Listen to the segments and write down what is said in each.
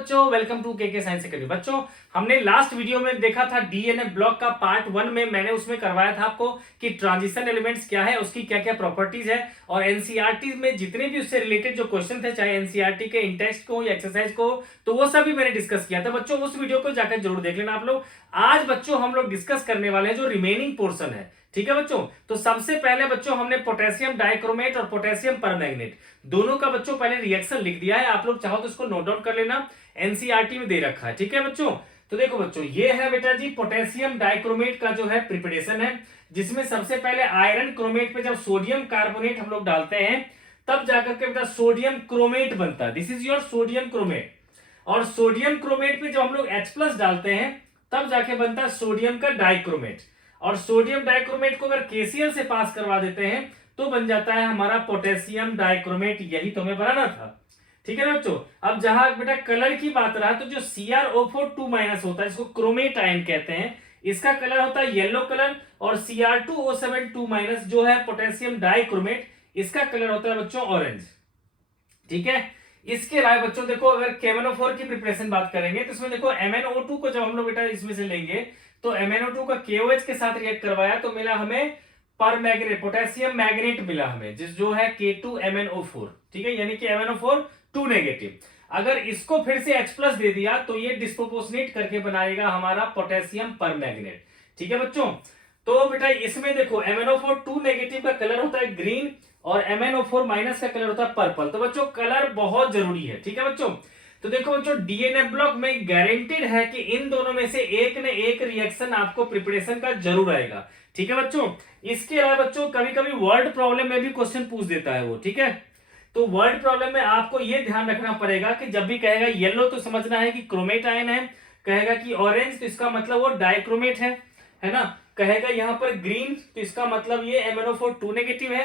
बच्चों, welcome to के science academy. बच्चों, हमने लास्ट वीडियो में देखा था डीएनए ब्लॉक का पार्ट 1 में। मैंने उसमें करवाया था आपको कि ट्रांजिशन एलिमेंट्स क्या है, उसकी क्या क्या प्रॉपर्टीज है, और एनसीईआरटी में जितने भी उससे रिलेटेड जो क्वेश्चन थे, चाहे एनसीईआरटी के इन टेक्स्ट को या एक्सरसाइज को, तो वो सभी मैंने डिस्कस किया था। बच्चों, उस वीडियो को जाकर जरूर देख लेना आप लोग। आज बच्चों हम लोग डिस्कस करने वाले हैं जो रिमेनिंग पोर्शन है। ठीक है बच्चों, तो सबसे पहले बच्चों हमने पोटेशियम डाइक्रोमेट और पोटेशियम परमैंगनेट दोनों का बच्चों पहले रिएक्शन लिख दिया है। आप लोग चाहो तो इसको नोट डाउन कर लेना, एनसीईआरटी में दे रखा है। ठीक है बच्चों, तो देखो बच्चों, ये है बेटा जी पोटेशियम डाइक्रोमेट का जो है प्रिपरेशन है, जिसमें सबसे पहले आयरन क्रोमेट पे जब सोडियम कार्बोनेट हम लोग डालते हैं तब जाकर के बेटा सोडियम क्रोमेट बनता है। This is your sodium chromate. और सोडियम क्रोमेट पे जब हम लोग H+ डालते हैं तब जाके बनता है सोडियम का डाइक्रोमेट। और सोडियम डाइक्रोमेट को अगर KCl से पास करवा देते हैं तो बन जाता है हमारा पोटेशियम डाइक्रोमेट। यही तो हमें बनाना था। ठीक है ना बच्चों। अब जहां बेटा कलर की बात रहा, तो जो CrO4 2- होता है, इसको क्रोमेट आयन कहते हैं, इसका कलर होता है येलो कलर। और Cr2O7 2- जो है पोटेशियम डाइक्रोमेट, इसका कलर होता है बच्चों ऑरेंज। ठीक है। इसके अलावा बच्चों देखो, अगर KMnO4 की प्रिपरेशन बात करेंगे तो इसमें देखो MnO2 को जब हम लोग बेटा इसमें से लेंगे तो MnO2 का KOH के साथ रिएक्ट करवाया तो मिला हमें परमैंगनेट, पोटेशियम मैग्नेट मिला हमें, जो है K2MnO4। ठीक है, यानी कि MnO4 2-। अगर इसको फिर से H+ दे दिया तो ये डिस्प्रोपोर्शनेट करके बनाएगा हमारा पोटेशियम परमैंगनेट। ठीक है बच्चों, तो बेटा इसमें देखो MnO4 2- का कलर होता है ग्रीन और MnO4- का कलर होता है पर्पल। तो बच्चों कलर बहुत जरूरी है। ठीक है बच्चों, तो देखो बच्चों डीएनए ब्लॉक में गारंटेड है कि इन दोनों में से एक न एक रिएक्शन आपको प्रिपरेशन का जरूर आएगा। ठीक है बच्चों, इसके अलावा बच्चों कभी कभी वर्ड प्रॉब्लम में भी क्वेश्चन पूछ देता है वो। ठीक है, तो वर्ड प्रॉब्लम में आपको यह ध्यान रखना पड़ेगा कि जब भी कहेगा येलो तो समझना है कि क्रोमेट आयन है, कहेगा कि ऑरेंज तो इसका मतलब वो डाइक्रोमेट है ना, कहेगा यहां पर ग्रीन तो इसका मतलब ये MnO4 2- है,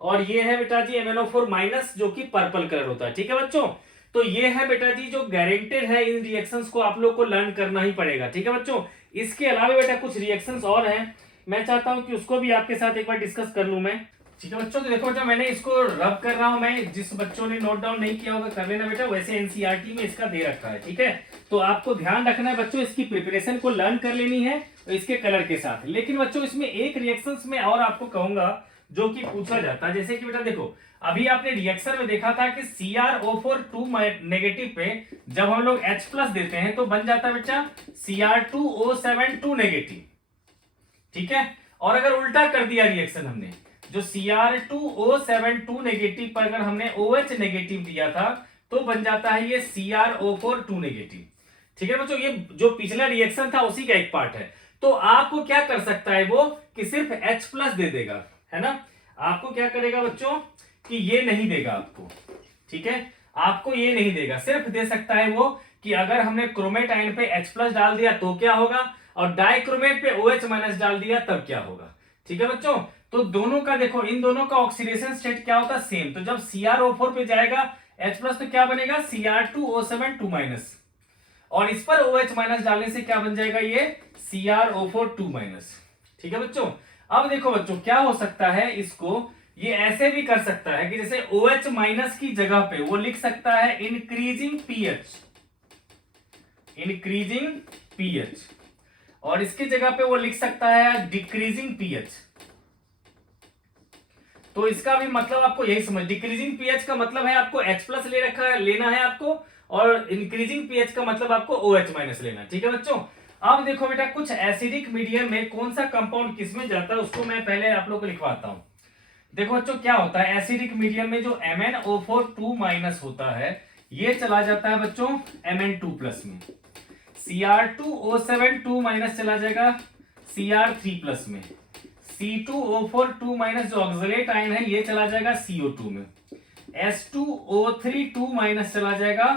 और ये है बेटा जी MnO4- जो कि पर्पल कलर होता है। ठीक है बच्चों, तो ये है बेटा जी जो गारंटेड है, इन रिएक्शंस को आप लोग को लर्न करना ही पड़ेगा। ठीक है बच्चों, इसके अलावा बेटा कुछ रिएक्शंस और हैं, मैं चाहता हूं कि उसको भी आपके साथ एक बार डिस्कस कर लूं मैं। ठीक है बच्चों, तो देखो बेटा मैंने इसको रब कर रहा हूं मैं, जिस बच्चों ने नोट डाउन नहीं किया होगा कर लेना बेटा, वैसे एनसीईआरटी में इसका दे रखा है। ठीक है, तो आपको ध्यान रखना है बच्चों, इसकी प्रिपरेशन को लर्न कर लेनी है इसके कलर के साथ। लेकिन बच्चों इसमें एक रिएक्शंस में और आपको कहूंगा जो कि पूछा जाता है, जैसे कि बेटा देखो अभी आपने रिएक्शन में देखा था कि CrO4 2- पे जब हम लोग H+ देते हैं तो बन जाता है बेटा Cr2O7 2-। ठीक है, और अगर उल्टा कर दिया रिएक्शन हमने, जो Cr2O7 2- पर अगर हमने OH- दिया था तो बन जाता है ये CrO4 2-। ठीक है बच्चों, ये जो पिछला रिएक्शन था उसी का एक पार्ट है। तो आपको क्या कर सकता है वो कि सिर्फ H+ दे देगा, है ना। आपको क्या करेगा बच्चों कि ये नहीं देगा आपको। ठीक है, आपको ये नहीं देगा, सिर्फ दे सकता है वो कि अगर हमने क्रोमेट आयन पे H+ डाल दिया तो क्या होगा, और डाइक्रोमेट पे OH- डाल दिया तब क्या होगा। ठीक है बच्चों, तो दोनों का देखो, इन दोनों का ऑक्सीडेशन स्टेट क्या होता है, सेम। तो जब CrO4 पे जाएगा H+ तो क्या बनेगा Cr2O7 2-, और इस पर OH- डालने से क्या बन जाएगा ये CrO4 2-। ठीक है बच्चों, अब देखो बच्चों क्या हो सकता है, इसको ये ऐसे भी कर सकता है कि जैसे OH- की जगह पे वो लिख सकता है इंक्रीजिंग pH, और इसकी जगह पे वो लिख सकता है डिक्रीजिंग pH। तो इसका भी मतलब आपको यही समझ, डिक्रीजिंग pH का मतलब है आपको H+ ले रखा है, लेना है आपको, और इंक्रीजिंग pH का मतलब आपको OH- लेना। ठीक है बच्चों, अब देखो बेटा कुछ एसिडिक मीडियम में कौन सा कंपाउंड किसमें जाता है उसको मैं पहले आप लोग को लिखवाता हूं। देखो बच्चों क्या होता है, एसिडिक मीडियम में जो MnO4 2- होता है ये चला जाता है बच्चों Mn2+ में, Cr2O7 2- चला जाएगा Cr3+ में, C2O4 2- जो ऑक्सलेट आयन है ये चला जाएगा CO2 में, S2O3 2- चला जाएगा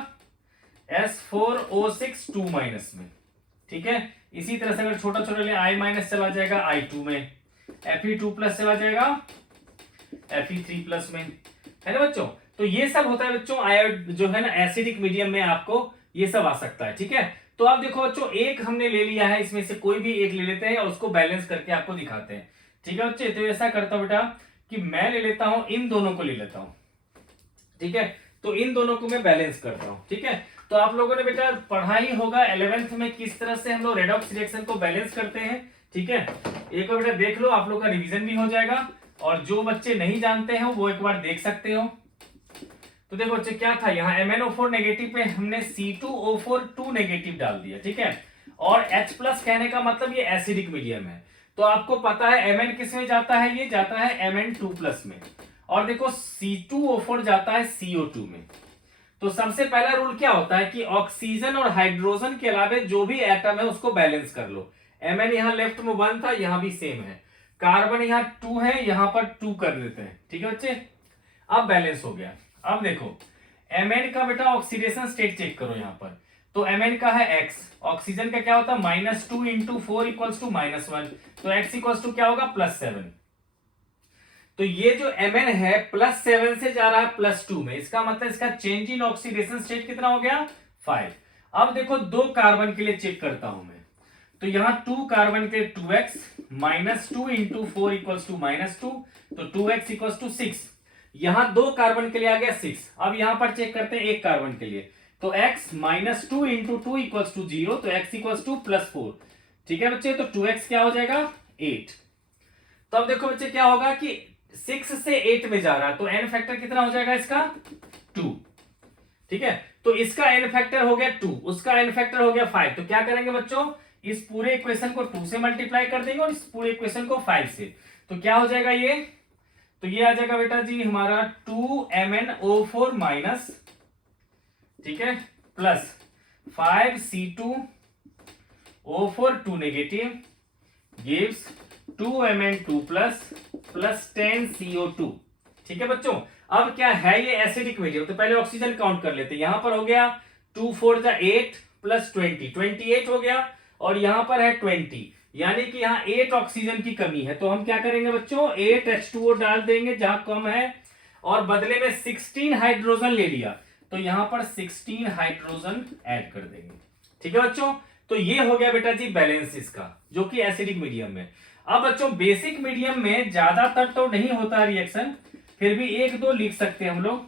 S4O6 2- में। ठीक है, इसी तरह से अगर छोटा छोटा ले I- चला जाएगा I2 में, Fe2+ चला जाएगा Fe3+ में, है ना बच्चों। तो ये सब होता है बच्चों आयोड जो है ना एसिडिक मीडियम में आपको ये सब आ सकता है। ठीक है, तो आप देखो बच्चों एक हमने ले लिया है, इसमें से कोई भी एक ले लेते हैं और उसको बैलेंस करके आपको दिखाते हैं। ठीक है बच्चे, तो ऐसा करता हूं बेटा कि मैं ले लेता हूं, इन दोनों को ले लेता हूं। ठीक है, तो इन दोनों को मैं बैलेंस करता हूं। ठीक है, तो आप लोगों ने बेटा पढ़ा ही होगा 11th में किस तरह से हम लोग रेडॉक्स रिएक्शन को बैलेंस करते हैं। ठीक है, एक बार बेटा देख लो, आप लोग का रिवीजन भी हो जाएगा, और जो बच्चे नहीं जानते हैं वो एक बार देख सकते हो। तो देखो बच्चे क्या था, यहाँ MnO4 नेगेटिव पे हमने C2O4 2 नेगेटिव डाल दिया। ठीक है, और H प्लस कहने का मतलब ये एसिडिक मीडियम है, तो आपको पता है Mn किस में जाता है, ये जाता है Mn2 प्लस में, और देखो C2O4 जाता है CO2 में। तो सबसे पहला रूल क्या होता है कि ऑक्सीजन और हाइड्रोजन के अलावे जो भी एटम है उसको बैलेंस कर लो। Mn यहाँ लेफ्ट में 1 था, यहाँ भी सेम है, कार्बन यहाँ 2 है, यहाँ पर 2 कर देते हैं। ठीक है बच्चे, अब बैलेंस हो गया। अब देखो Mn का बेटा ऑक्सीडेशन स्टेट चेक करो यहाँ पर, तो Mn का है X, ऑक्सीजन का क्या होता है -2 इंटू 4 इक्वल्स टू -1, तो X इक्वल्स टू क्या होगा +7। तो ये जो Mn है +7 से जा रहा है +2 में, इसका मतलब इसका चेंज इन ऑक्सीडेशन स्टेट कितना हो गया 5। अब देखो 2 कार्बन के लिए चेक करता हूं मैं, तो यहां 2 कार्बन के 2x -2 इंटू 4 इक्वल्स टू -2, तो 2x इक्वल्स टू 6। यहां 2 कार्बन के लिए आ गया 6। अब यहां पर चेक करते हैं 1 कार्बन के लिए, तो x -2 इंटू 2 इक्वल्स टू 0, तो x इक्वल्स टू +4। ठीक है बच्चे, तो 2x क्या हो जाएगा 8। तो अब देखो बच्चे क्या होगा कि 6 से 8 में जा रहा है, तो n फैक्टर कितना हो जाएगा इसका 2। ठीक है, तो इसका n फैक्टर हो गया 2, उसका n फैक्टर हो गया 5। तो क्या करेंगे बच्चों, इस पूरे इक्वेशन को 2 से मल्टीप्लाई कर देंगे और इस पूरे इक्वेशन को 5 से, तो क्या हो जाएगा ये, तो ये आ जाएगा बेटा जी हमारा 2MnO4 माइनस, ठीक है, plus 5C2O4 2 negative gives 2Mn2 plus 10CO2। ठीक है बच्चों, अब क्या है ये एसिडिक मीडियम, तो पहले ऑक्सीजन काउंट कर लेते हैं। यहां पर हो गया 2 4 8 प्लस 20 28 हो गया, और यहां पर है 20, यानी कि यहाँ 8 ऑक्सीजन की कमी है। तो हम क्या करेंगे बच्चों 8 H2O डाल देंगे जहां कम है, और बदले में 16 हाइड्रोजन ले लिया, तो यहां पर 16 हाइड्रोजन ऐड कर देंगे। ठीक है बच्चों, तो ये हो गया बेटा जी बैलेंस इसका, जो कि एसिडिक मीडियम में। अब बच्चों बेसिक मीडियम में ज्यादातर तो नहीं होता रिएक्शन, फिर भी 1-2 लिख सकते हैं हम लोग।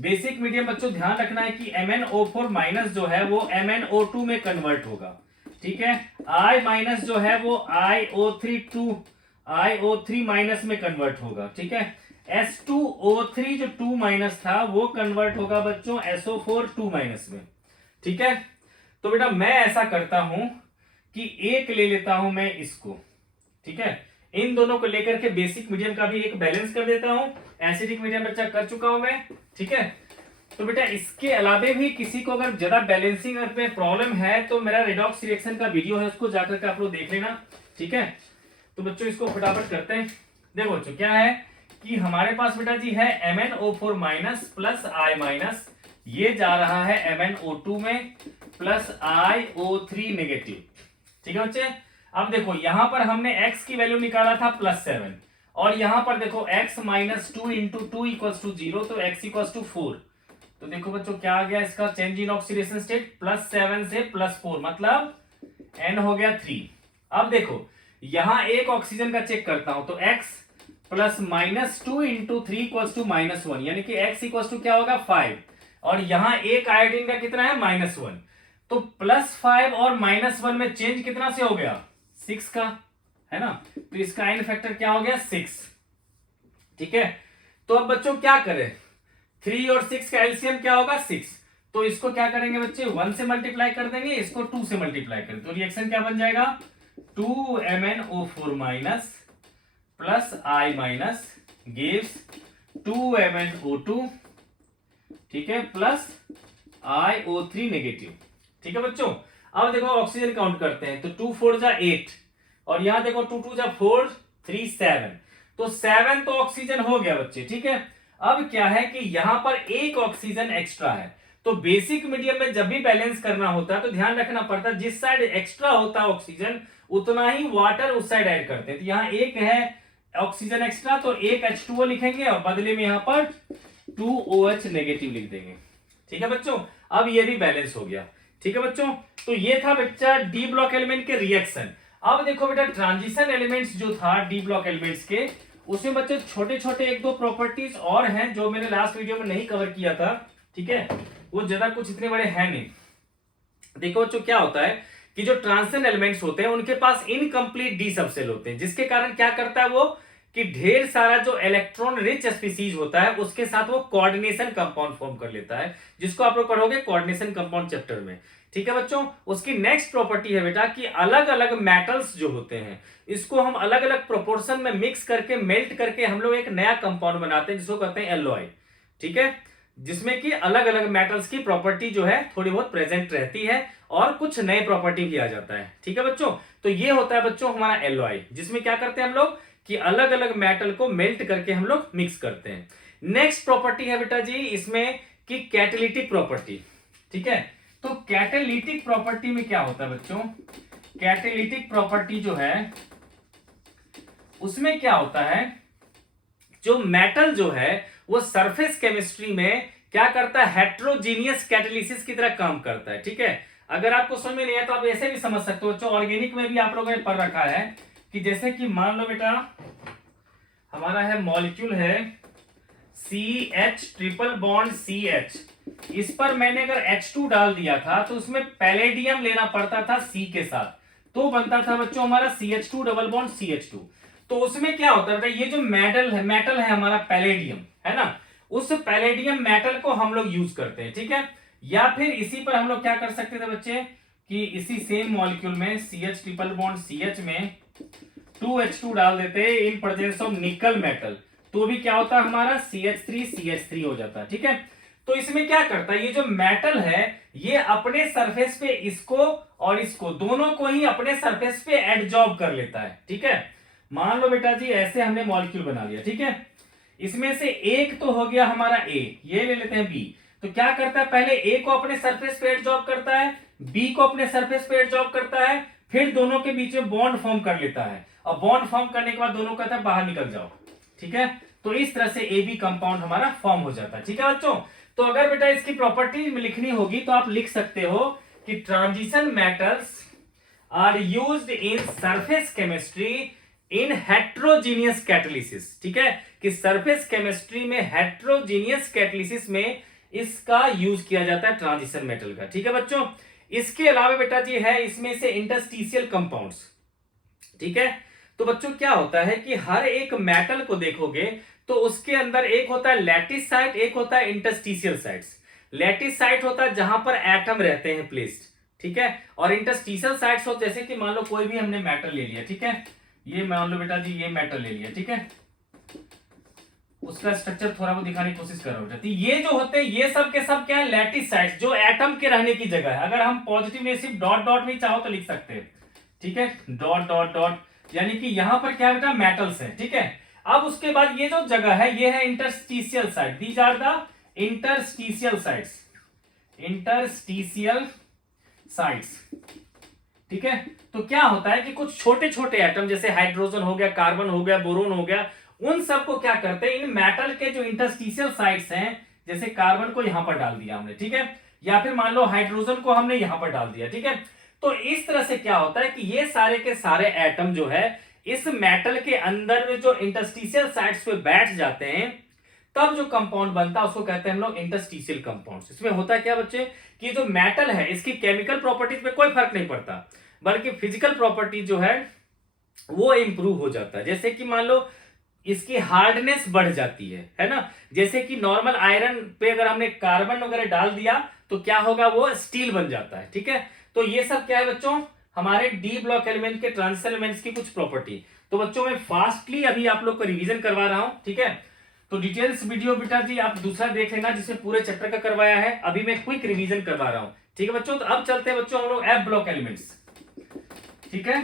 बेसिक मीडियम बच्चों ध्यान रखना है कि MnO4 माइनस जो है वो MnO2 में कन्वर्ट होगा। ठीक है, I माइनस जो है वो IO3 माइनस में कन्वर्ट होगा। ठीक है, S2O3 जो 2 माइनस था वो कन्वर्ट होगा बच्चों SO4 2 माइनस में। ठीक है, तो बेटा मैं ऐसा करता हूं कि एक ले लेता हूं मैं इसको। ठीक है, इन दोनों को लेकर के बेसिक मीडियम का भी एक बैलेंस कर देता हूं, एसिडिक मीडियम बच्चा कर चुका हूं मैं। ठीक है, तो बेटा इसके अलावे भी किसी को अगर ज्यादा बैलेंसिंग में प्रॉब्लम है तो मेरा रेडॉक्स रिएक्शन का वीडियो है, उसको जाकर के आप लोग देख लेना। ठीक है, तो बच्चों इसको फटाफट करते हैं। देखो बच्चों क्या है कि हमारे पास बेटा जी है MnO4 minus plus I minus, ये जा रहा है MnO2 में प्लस IO3 नेगेटिव। ठीक है बच्चे, अब देखो यहां पर हमने x की वैल्यू निकाला था +7, और यहां पर देखो x -2 इंटू 2 इक्वल्स टू 0, तो x इक्वल्स टू 4। तो देखो बच्चों क्या आ गया इसका चेंज इन ऑक्सीडेशन स्टेट, +7 से +4, मतलब n हो गया 3। अब देखो यहां एक ऑक्सीजन का चेक करता हूं, तो x plus -2 into 3 equals to -1, यानी कि x इक्वल्स टू क्या होगा 5, और यहां एक आयोडीन का कितना है -1, तो +5 और -1 में चेंज कितना से हो गया 6 का, है ना, तो इसका n फैक्टर क्या हो गया 6। ठीक है, तो अब बच्चों क्या करें, 3 और 6 का एलसीएम क्या होगा 6, तो इसको क्या करेंगे बच्चे 1 से मल्टीप्लाई कर देंगे, इसको 2 से मल्टीप्लाई करें, तो रिएक्शन क्या बन जाएगा 2MnO4 minus plus I minus gives 2MnO2, ठीक है, प्लस IO3 नेगेटिव। ठीक है बच्चों, अब देखो ऑक्सीजन काउंट करते हैं, तो 2 4 जा 8, और यहां देखो 2 2 जा 4 3 7, तो 7 तो ऑक्सीजन हो गया बच्चे। ठीक है, अब क्या है कि यहां पर एक ऑक्सीजन एक्स्ट्रा है, तो बेसिक मीडियम में जब भी बैलेंस करना होता है तो ध्यान रखना पड़ता है जिस साइड एक्स्ट्रा होता है ऑक्सीजन उतना ही वाटर उस साइड ऐड करते हैं। तो यहाँ एक है ऑक्सीजन एक्स्ट्रा, तो एक H2O लिखेंगे और बदले में यहां पर 2OH नेगेटिव लिख देंगे। ठीक है बच्चों, अब ये भी बैलेंस हो गया। ठीक है बच्चों, तो ये था बच्चा डी ब्लॉक एलिमेंट के रिएक्शन। अब देखो बेटा ट्रांजिशन एलिमेंट्स जो था डी ब्लॉक एलिमेंट्स के, उसमें बच्चे छोटे छोटे 1-2 प्रॉपर्टीज और हैं जो मैंने लास्ट वीडियो में नहीं कवर किया था। ठीक है, वो ज्यादा कुछ इतने बड़े हैं नहीं। देखो बच्चों क्या होता है कि जो ट्रांजिशन एलिमेंट्स होते हैं उनके पास इनकम्प्लीट डी सबसेल होते हैं, जिसके कारण क्या करता है वो कि ढेर सारा जो इलेक्ट्रॉन रिच स्पीसीज होता है उसके साथ वो कोऑर्डिनेशन कंपाउंड फॉर्म कर लेता है, जिसको आप लोग पढ़ोगे कोऑर्डिनेशन कंपाउंड चैप्टर में। ठीक है बच्चों, उसकी नेक्स्ट प्रॉपर्टी है बेटा कि अलग अलग मेटल्स जो होते हैं इसको हम अलग अलग प्रोपोर्शन में मिक्स करके मेल्ट करके हम लोग एक नया कंपाउंड बनाते हैं जिसको कहते हैं एलॉय। ठीक है, जिसमें कि अलग अलग मेटल्स की प्रॉपर्टी जो है थोड़ी बहुत प्रेजेंट रहती है और कुछ नए प्रॉपर्टी भी आ जाता है। ठीक है बच्चों, तो ये होता है बच्चों हमारा एलॉय, जिसमें क्या करते हैं हम लोग कि अलग अलग मेटल को मेल्ट करके हम लोग मिक्स करते हैं। नेक्स्ट प्रॉपर्टी है बेटा जी इसमें कि कैटालिटिक प्रॉपर्टी। ठीक है, तो कैटालिटिक प्रॉपर्टी में क्या होता है बच्चों, कैटालिटिक प्रॉपर्टी जो है उसमें क्या होता है, जो मेटल जो है वो सरफेस केमिस्ट्री में क्या करता है, हेट्रोजीनियस कैटालिसिस की तरह काम करता है। ठीक है, अगर आपको समझ में नहीं है तो आप ऐसे भी समझ सकते हो बच्चों, ऑर्गेनिक में भी आप लोगों ने पढ़ रखा है कि जैसे कि मान लो बेटा हमारा है मॉलिक्यूल है CH ट्रिपल बॉन्ड CH, इस पर मैंने अगर H2 डाल दिया था तो उसमें पैलेडियम लेना पड़ता था C के साथ, तो बनता था बच्चों हमारा CH2 डबल बॉन्ड CH2। तो उसमें क्या होता है, ये जो मेटल है हमारा पैलेडियम है ना, उस पैलेडियम मेटल को हम लोग यूज करते हैं। ठीक है, या फिर इसी पर हम लोग क्या कर सकते थे बच्चे कि इसी सेम मॉलिक्यूल में CH ट्रिपल बॉन्ड CH में 2H2 डाल देते हैं in presence of nickel metal, तो भी क्या होता है हमारा CH3 हो जाता है। ठीक है, तो इसमें क्या करता है, ये जो मेटल है ये अपने सरफेस पे इसको और इसको दोनों को ही अपने सरफेस पे एडजॉर्ब कर लेता है। ठीक है, मान लो बेटा जी ऐसे हमने मॉलिक्यूल बना लिया। ठीक है, इसमें से एक तो हो गया हमारा A, ये ले लेते हैं B, तो क्या करता है पहले A को अपने सरफेस पे एडजॉर्ब करता है, B को अपने सरफेस पे एडजॉर्ब करता है, फिर दोनों के बीच में बॉन्ड फॉर्म कर लेता है और बॉन्ड फॉर्म करने के बाद दोनों कहता है बाहर निकल जाओ। ठीक है, तो इस तरह से AB कंपाउंड हमारा फॉर्म हो जाता है। ठीक है बच्चों, तो अगर बेटा इसकी प्रॉपर्टी में लिखनी होगी तो आप लिख सकते हो कि transition metals are used in surface chemistry in heterogeneous catalysis. ठीक है, कि सरफेस केमिस्ट्री में हेट्रोजीनियस कैटालिसिस में इसका यूज किया जाता है ट्रांजिशन मेटल का। ठीक है बच्चों, इसके अलावा बेटा जी है इसमें से इंटरस्टिशियल कंपाउंड्स। ठीक है, तो बच्चों क्या होता है कि हर एक मेटल को देखोगे तो उसके अंदर एक होता है लैटिस साइट, एक होता है इंटरस्टिशियल साइट्स। लैटिस साइट होता है जहां पर एटम रहते हैं प्लेस्ड। ठीक है, और इंटरस्टिशियल साइट्स हो जैसे कि मान लो कोई भी हमने मेटल ले लिया। ठीक है, ये मान लो बेटा जी ये मेटल ले लिया। ठीक है, उसका स्ट्रक्चर थोड़ा बहुत दिखाने की कोशिश कर रहा हूं। तो ये जो होते हैं ये सब के सब क्या है, लैटिस साइट्स, जो एटम के रहने की जगह है। अगर हम पॉजिटिव में सिर्फ डॉट डॉट नहीं चाहो तो लिख सकते हैं। ठीक है, डॉट डॉट डॉट, यानी कि यहां पर क्या बेटा मेटल्स है। ठीक है, अब उसके बाद ये जो जगह है ये है interstitial site, these are the interstitial sites, interstitial sites. ठीक है, तो क्या होता है कि कुछ छोटे छोटे एटम जैसे हाइड्रोजन हो गया, कार्बन हो गया, बोरोन हो गया, उन सबको क्या करते हैं इन मेटल के जो इंटरस्टिशियल साइट्स हैं, जैसे कार्बन को यहां पर डाल दिया हमने। ठीक है, या फिर मान लो हाइड्रोजन को हमने यहां पर डाल दिया। ठीक है, तो इस तरह से क्या होता है कि ये सारे के सारे एटम जो है इस मेटल के अंदर में जो इंटरस्टिशियल साइट्स पे बैठ जाते हैं, तब जो कंपाउंड बनता है उसको कहते हैं हम लोग इंटरस्टिशियल कंपाउंड्स। इसमें होता है क्या बच्चे कि जो मेटल है इसकी केमिकल प्रॉपर्टीज पे कोई फर्क नहीं पड़ता, बल्कि फिजिकल प्रॉपर्टी जो है वो इंप्रूव हो जाता है। जैसे कि मान लो इसकी हार्डनेस बढ़ जाती है ना, जैसे कि नॉर्मल आयरन पे अगर हमने कार्बन वगैरह डाल दिया तो क्या होगा, वो स्टील बन जाता है। ठीक है, तो ये सब क्या है बच्चों हमारे डी ब्लॉक एलिमेंट के ट्रांजिशन एलिमेंट्स की कुछ प्रॉपर्टी। तो बच्चों मैं फास्टली अभी आप लोग को रिवीजन करवा रहा हूं। ठीक है, तो डिटेल्स वीडियो बेटा जी आप दूसरा देख लेना जिसमें पूरे चैप्टर का करवाया है, अभी मैं क्विक रिवीजन करवा रहा हूं। ठीक है बच्चों, तो अब चलते हैं बच्चों हम लोग एफ ब्लॉक एलिमेंट्स। ठीक है,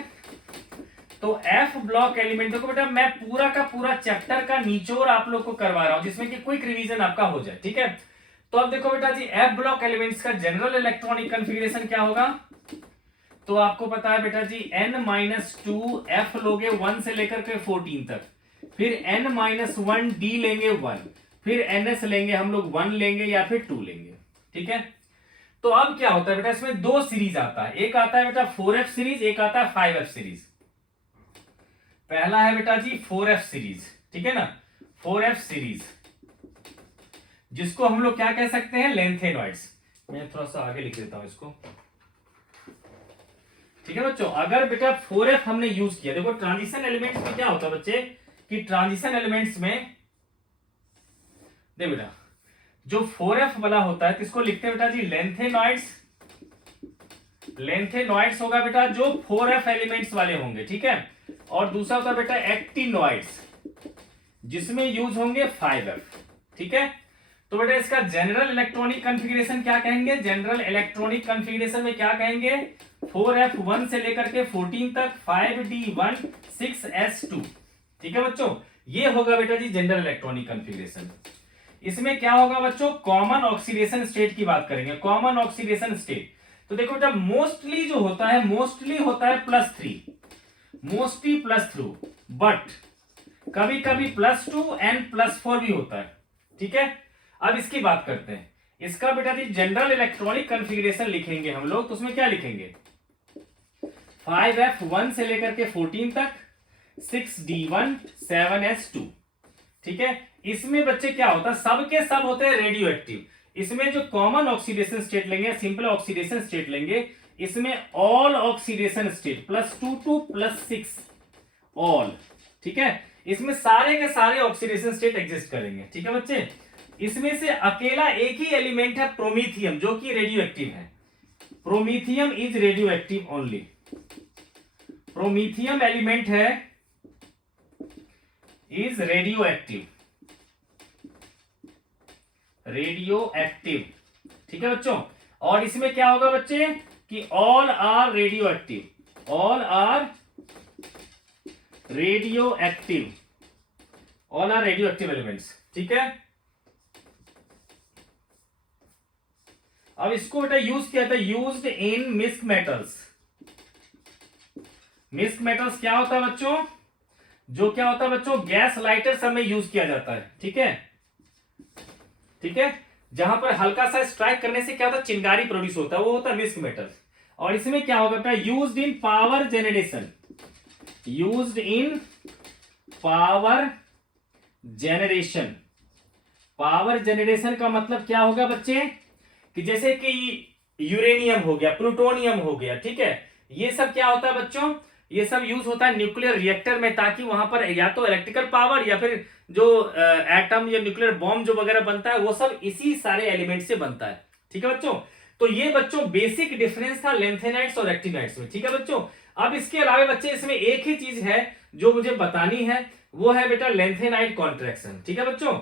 तो एफ ब्लॉक एलिमेंट देखो बेटा मैं पूरा का पूरा चैप्टर का निचोड़ आप लोग को करवा रहा हूं जिसमें कि क्विक रिवीजन आपका हो जाए। ठीक है, तो अब देखो बेटा जी एफ ब्लॉक एलिमेंट्स का जनरल इलेक्ट्रॉनिक कॉन्फ़िगरेशन क्या होगा, तो आपको पता है बेटा जी n-2 f लोगे 1 से लेकर के 14 तक, फिर n-1 d लेंगे 1, फिर ns लेंगे हम लोग 1 लेंगे या फिर 2 लेंगे। ठीक है, तो अब क्या होता है बेटा इसमें दो सीरीज आता है, एक आता है बेटा 4f सीरीज, एक आता है 5f सीरीज। पहला है बेटा जी 4f सीरीज। ठीक है ना, 4f सीरीज जिसको हम लोग क्या कह सकते हैं लेंथेनॉइड्स। मैं थोड़ा सा आगे लिख देता हूं इसको। ठीक है बच्चों, अगर बेटा 4f हमने यूज किया, देखो ट्रांजिशन एलिमेंट्स में क्या होता है बच्चे कि ट्रांजिशन एलिमेंट्स में देख बेटा जो 4f वाला होता है किसको लिखते हैं बेटा जी, लेंथेनॉइड्स। लेंथेनॉइड्स होगा बेटा जो 4f एलिमेंट्स वाले होंगे, ठीक है। और दूसरा होता है बेटा एक्टिनॉइड्स जिसमें यूज होंगे 5f, ठीक है। तो बेटा इसका जनरल इलेक्ट्रॉनिक कॉन्फ़िगरेशन क्या कहेंगे, जनरल इलेक्ट्रॉनिक कॉन्फ़िगरेशन में क्या कहेंगे, 4f1 से लेकर के 14 तक 5d1 6s2, ठीक है बच्चों। ये होगा बेटा जी जनरल इलेक्ट्रॉनिक कॉन्फ़िगरेशन। इसमें क्या होगा बच्चों, कॉमन ऑक्सीडेशन स्टेट की बात करेंगे। कॉमन ऑक्सीडेशन स्टेट तो देखो बेटा मोस्टली जो होता है, मोस्टली होता है +3, मोस्टली +3, बट कभी कभी +2 एंड +4 भी होता है, ठीक है। अब इसकी बात करते हैं, इसका बेटा जी जनरल इलेक्ट्रॉनिक कॉन्फ़िगरेशन लिखेंगे हम लोग, तो उसमें क्या लिखेंगे, 5f1 से लेकर के 14 तक 6d1 7s2, ठीक है। इसमें बच्चे क्या होता है, सब के सब होते हैं रेडियो एक्टिव। इसमें जो कॉमन ऑक्सीडेशन स्टेट लेंगे, सिंपल ऑक्सीडेशन स्टेट लेंगे, इसमें all oxidation state +2 to +6 all, ठीक है। इसमें सारे के सारे ऑक्सीडेशन स्टेट एग्जिस्ट करेंगे, ठीक है बच्चे। इसमें से अकेला एक ही एलिमेंट है प्रोमीथियम जो कि रेडियो एक्टिव है। Promethium is radioactive only. Promethium element है is radioactive, radioactive, ठीक है बच्चों। और इसमें क्या होगा बच्चे कि all are radioactive, all are radioactive, all are radioactive elements, ठीक है। अब इसको बेटा यूज किया था, used in misch metals. Misch metals क्या होता है बच्चों, जो क्या होता है बच्चों, गैस लाइटर सब में यूज किया जाता है, ठीक है, ठीक है। जहां पर हल्का सा स्ट्राइक करने से क्या होता है, चिंगारी प्रोड्यूस होता है, वो होता है मिस्क मेटल। और इसमें क्या होगा बेटा, used in power generation, used in power generation. Power generation का मतलब क्या होगा बच्चे कि जैसे कि यूरेनियम हो गया, प्लूटोनियम हो गया, ठीक है। ये सब क्या होता है बच्चों, ये सब यूज होता है न्यूक्लियर रिएक्टर में, ताकि वहां पर या तो इलेक्ट्रिकल पावर या फिर जो एटम या न्यूक्लियर बॉम्ब जो वगैरह बनता है वो सब इसी सारे एलिमेंट से बनता है, ठीक है बच्चों। तो ये बच्चों बेसिक डिफरेंस था लेंथेनाइड्स और एक्टिनाइड्स में, ठीक है बच्चों। अब इसके अलावा बच्चे इसमें एक ही चीज है जो मुझे बतानी है, वो है बेटा लेंथेनाइड कॉन्ट्रैक्शन, ठीक है बच्चों।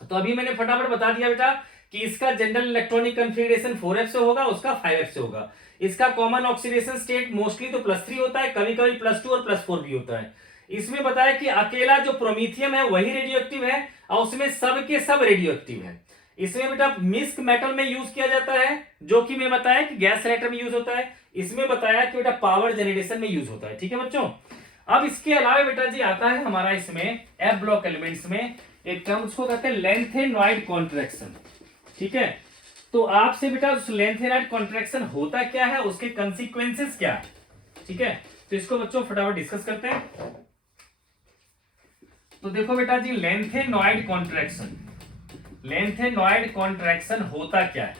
तो अभी मैंने फटाफट बता दिया बेटा कि इसका जनरल इलेक्ट्रॉनिक कॉन्फ़िगरेशन 4f से होगा, उसका 5f से होगा। इसका कॉमन ऑक्सीडेशन स्टेट मोस्टली तो +3 होता है, कभी कभी +2 और +4 भी होता है। इसमें बताया कि अकेला जो प्रोमीथियम है वही रेडियो एक्टिव है और उसमें सब के सब रेडियो एक्टिव है। इसमें बेटा मिस्क मेटल में यूज किया जाता है, जो कि मैं बताया कि गैस लाइटर में यूज होता है। इसमें बताया कि बेटा पावर जनरेशन में यूज होता है, ठीक है बच्चों। अब इसके अलावा बेटा जी आता है हमारा इसमें एफ ब्लॉक एलिमेंट्स में एक टर्म, उसको कहते हैं लेंथेनॉइड कॉन्ट्रैक्शन, ठीक है। तो आपसे बेटा उस लेंथेनॉइड कॉन्ट्रैक्शन होता क्या है, उसके कंसीक्वेंसेस क्या है, ठीक है। तो इसको बच्चों फटाफट डिस्कस करते हैं। तो देखो बेटा जी लेंथेनॉइड कॉन्ट्रैक्शन, लेंथेनॉइड कॉन्ट्रैक्शन होता क्या है,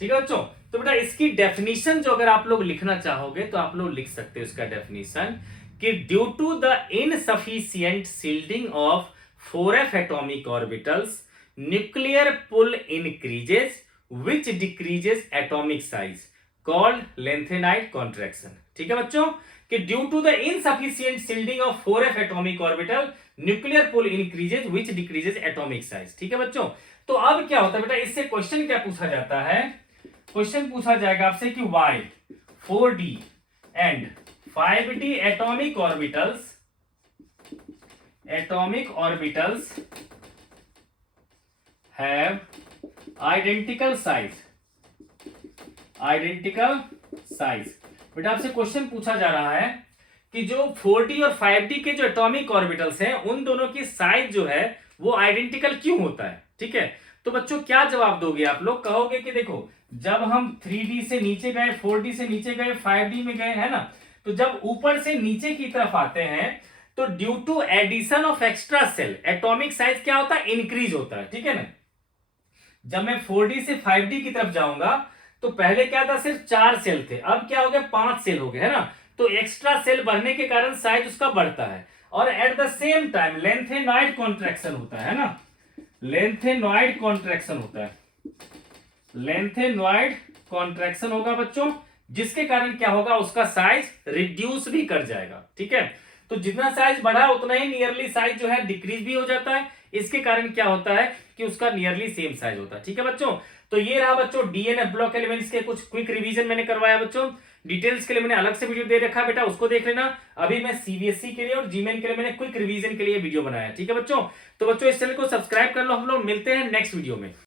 ठीक है बच्चों। तो बेटा इसकी डेफिनेशन जो अगर आप लोग लिखना चाहोगे तो आप लोग लिख सकते हो इसका डेफिनेशन कि due to the insufficient shielding of 4f atomic orbitals nuclear pull increases which decreases atomic size called lanthanide contraction, ठीक है बच्चों। कि due to the insufficient shielding of 4f atomic orbital nuclear pull increases which decreases atomic size, ठीक है बच्चों। तो अब क्या होता है बेटा, इससे क्वेश्चन क्या पूछा जाता है, क्वेश्चन पूछा जाएगा आपसे कि why 4d and 5d atomic orbitals have identical size, बेटा आपसे क्वेश्चन पूछा जा रहा है कि जो 4d और 5d के जो एटॉमिक ऑर्बिटल्स हैं उन दोनों की साइज जो है वो आइडेंटिकल क्यों होता है, ठीक है। तो बच्चों क्या जवाब दोगे आप लोग, कहोगे कि देखो जब हम 3d से नीचे गए, 4d से नीचे गए, 5d में गए, है ना, तो जब ऊपर से नीचे की तरफ आते हैं तो due to addition of extra cell atomic size क्या होता है, इंक्रीज होता है, ठीक है ना। जब मैं 4D से 5D की तरफ जाऊंगा तो पहले क्या था, सिर्फ 4 सेल थे, अब क्या हो गया, 5 सेल हो गए, है ना। तो एक्स्ट्रा सेल बढ़ने के कारण साइज उसका बढ़ता है, और at the same time lanthanoid contraction होता है ना, लेंथेनॉइड कॉन्ट्रैक्शन होता है, लेंथेनॉइड कॉन्ट्रैक्शन होगा बच्चों, जिसके कारण क्या होगा, उसका साइज रिड्यूस भी कर जाएगा, ठीक है। तो जितना साइज बढ़ा उतना ही नियरली साइज जो है डिक्रीज भी हो जाता है, इसके कारण क्या होता है कि उसका नियरली सेम साइज होता है, ठीक है बच्चों। तो ये रहा बच्चों डीएनए ब्लॉक एलिमेंट्स के कुछ क्विक रिवीजन मैंने करवाया बच्चों। डिटेल्स के लिए मैंने अलग से वीडियो दे रखा है बेटा, उसको देख लेना। अभी मैं सीबीएसई के लिए और जीमेन के लिए मैंने क्विक रिवीजन के लिए वीडियो बनाया, ठीक है बच्चों। तो बच्चों इस चैनल को सब्सक्राइब कर लो, हम लोग मिलते हैं नेक्स्ट वीडियो में।